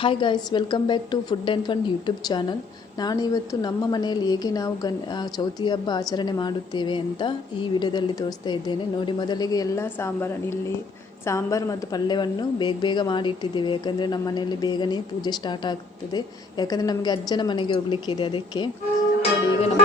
Hi guys, welcome back to food and fun YouTube channel. ನಾನಿವತ್ತು ನಮ್ಮ ಮನೆಯಲ್ಲಿ ಹೇಗೆ ನಾವು ಚೌತಿ ಹಬ್ಬ ಆಚರಣೆ ಮಾಡುತ್ತೇವೆ ಅಂತ ಈ ವಿಡಿಯೋದಲ್ಲಿ ತೋರಿಸ್ತಾ ಇದ್ದೇನೆ. ನೋಡಿ, ಮೊದಲಿಗೆ ಎಲ್ಲ ಸಾಂಬಾರು ಮತ್ತು ಪಲ್ಯವನ್ನು ಬೇಗ ಮಾಡಿ ಇಟ್ಟಿದ್ದೇವೆ. ಯಾಕಂದರೆ ನಮ್ಮ ಮನೆಯಲ್ಲಿ ಬೇಗನೆ ಪೂಜೆ ಸ್ಟಾರ್ಟ್ ಆಗ್ತದೆ. ಯಾಕಂದರೆ ನಮಗೆ ಅಜ್ಜನ ಮನೆಗೆ ಹೋಗ್ಲಿಕ್ಕೆ ಇದೆ. ಅದಕ್ಕೆ ನೋಡಿ, ಈಗ ನಮ್ಮ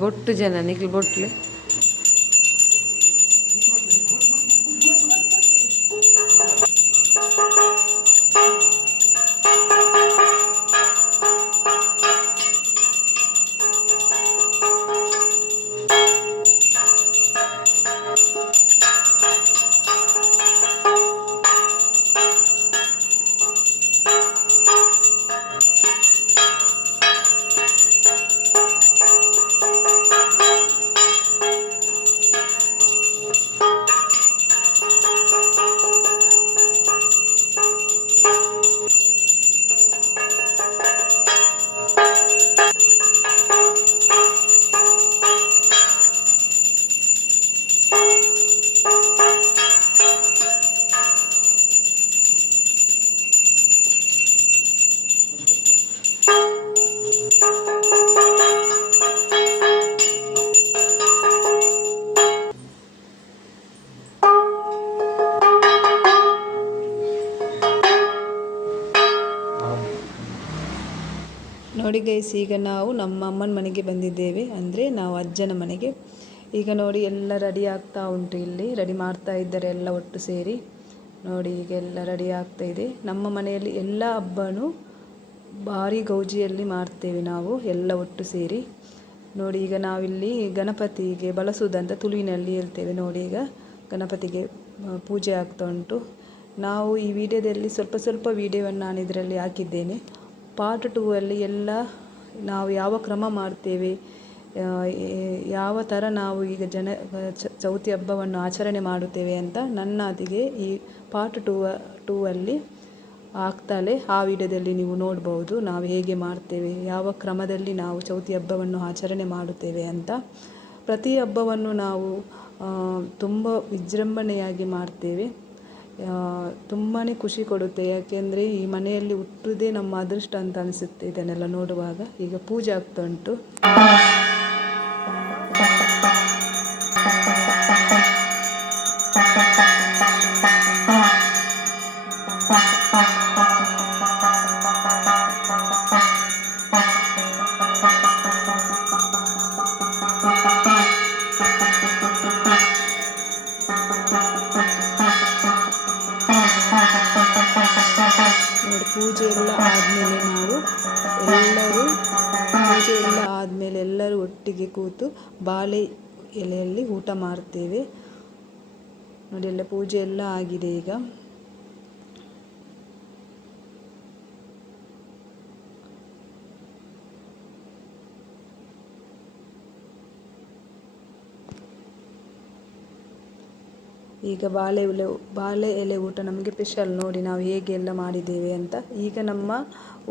ಬೊಟ್ಟು ಜನ ನಿಖಿಲ್ ಬೊಟ್ಲೆ ನೋಡಿ ಗೈಸ್, ಈಗ ನಾವು ನಮ್ಮ ಅಮ್ಮನ ಮನೆಗೆ ಬಂದಿದ್ದೇವೆ. ಅಂದರೆ ನಾವು ಅಜ್ಜನ ಮನೆಗೆ. ಈಗ ನೋಡಿ, ಎಲ್ಲ ರೆಡಿ ಆಗ್ತಾ ಉಂಟು. ಇಲ್ಲಿ ರೆಡಿ ಮಾಡ್ತಾ ಇದ್ದಾರೆ ಎಲ್ಲ ಒಟ್ಟು ಸೇರಿ. ನೋಡಿ, ಈಗ ಎಲ್ಲ ರೆಡಿ ಆಗ್ತಾ ಇದೆ. ನಮ್ಮ ಮನೆಯಲ್ಲಿ ಎಲ್ಲ ಹಬ್ಬನೂ ಭಾರಿ ಗೌಜಿಯಲ್ಲಿ ಮಾಡ್ತೇವೆ ನಾವು ಎಲ್ಲ ಒಟ್ಟು ಸೇರಿ. ನೋಡಿ, ಈಗ ನಾವಿಲ್ಲಿ ಗಣಪತಿಗೆ ಬಳಸುವುದಂತ ತುಳುವಿನಲ್ಲಿ ಹೇಳ್ತೇವೆ. ನೋಡಿ, ಈಗ ಗಣಪತಿಗೆ ಪೂಜೆ ಆಗ್ತಾ ಉಂಟು. ನಾವು ಈ ವಿಡಿಯೋದಲ್ಲಿ ಸ್ವಲ್ಪ ವಿಡಿಯೋವನ್ನು ನಾನು ಇದರಲ್ಲಿ ಹಾಕಿದ್ದೇನೆ. ಪಾರ್ಟ್ 2 ಅಲ್ಲಿ ಎಲ್ಲ ನಾವು ಯಾವ ಕ್ರಮ ಮಾಡ್ತೇವೆ, ಯಾವ ಥರ ನಾವು ಈಗ ಚೌತಿ ಹಬ್ಬವನ್ನು ಆಚರಣೆ ಮಾಡುತ್ತೇವೆ ಅಂತ ನನ್ನದಿಗೆ ಈ ಪಾರ್ಟ್ 2 ಅಲ್ಲಿ ಆಗ್ತಲೇ ಆ ವಿಡಿಯೋದಲ್ಲಿ ನೀವು ನೋಡ್ಬೋದು. ನಾವು ಹೇಗೆ ಮಾಡ್ತೇವೆ, ಯಾವ ಕ್ರಮದಲ್ಲಿ ನಾವು ಚೌತಿ ಹಬ್ಬವನ್ನು ಆಚರಣೆ ಮಾಡುತ್ತೇವೆ ಅಂತ. ಪ್ರತಿ ಹಬ್ಬವನ್ನು ನಾವು ತುಂಬ ವಿಜೃಂಭಣೆಯಾಗಿ ಮಾಡ್ತೇವೆ. ತುಂಬಾ ಖುಷಿ ಕೊಡುತ್ತೆ. ಯಾಕೆಂದರೆ ಈ ಮನೆಯಲ್ಲಿ ಹುಟ್ಟುವುದೇ ನಮ್ಮ ಅದೃಷ್ಟ ಅಂತ ಅನಿಸುತ್ತೆ ಇದನ್ನೆಲ್ಲ ನೋಡುವಾಗ. ಈಗ ಪೂಜೆ ಆಗ್ತಾ ಉಂಟು. ಪೂಜೆ ಎಲ್ಲ ಆದಮೇಲೆ ಎಲ್ಲರೂ ಒಟ್ಟಿಗೆ ಕೂತು ಬಾಳೆ ಎಲೆಯಲ್ಲಿ ಊಟ ಮಾಡ್ತೇವೆ. ನೋಡಿ, ಎಲ್ಲ ಪೂಜೆ ಎಲ್ಲ ಆಗಿದೆ. ಈಗ ಬಾಳೆ ಎಲೆ ಊಟ ನಮಗೆ ಸ್ಪೆಷಲ್. ನೋಡಿ, ನಾವು ಹೇಗೆ ಎಲ್ಲ ಮಾಡಿದ್ದೇವೆ ಅಂತ. ಈಗ ನಮ್ಮ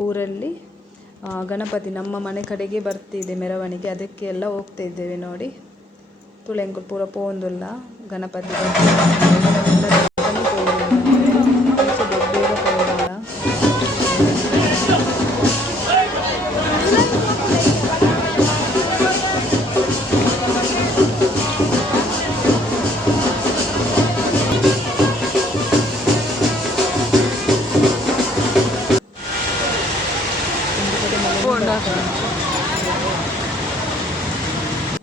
ಊರಲ್ಲಿ ಗಣಪತಿ ನಮ್ಮ ಮನೆ ಕಡೆಗೆ ಬರ್ತಿದೆ ಮೆರವಣಿಗೆ. ಅದಕ್ಕೆ ಎಲ್ಲ ಹೋಗ್ತಾ ಇದ್ದೇವೆ. ನೋಡಿ, ತುಳೆಂಕು ಪೂರ ಪೋಂದುಲ್ಲ ಗಣಪತಿ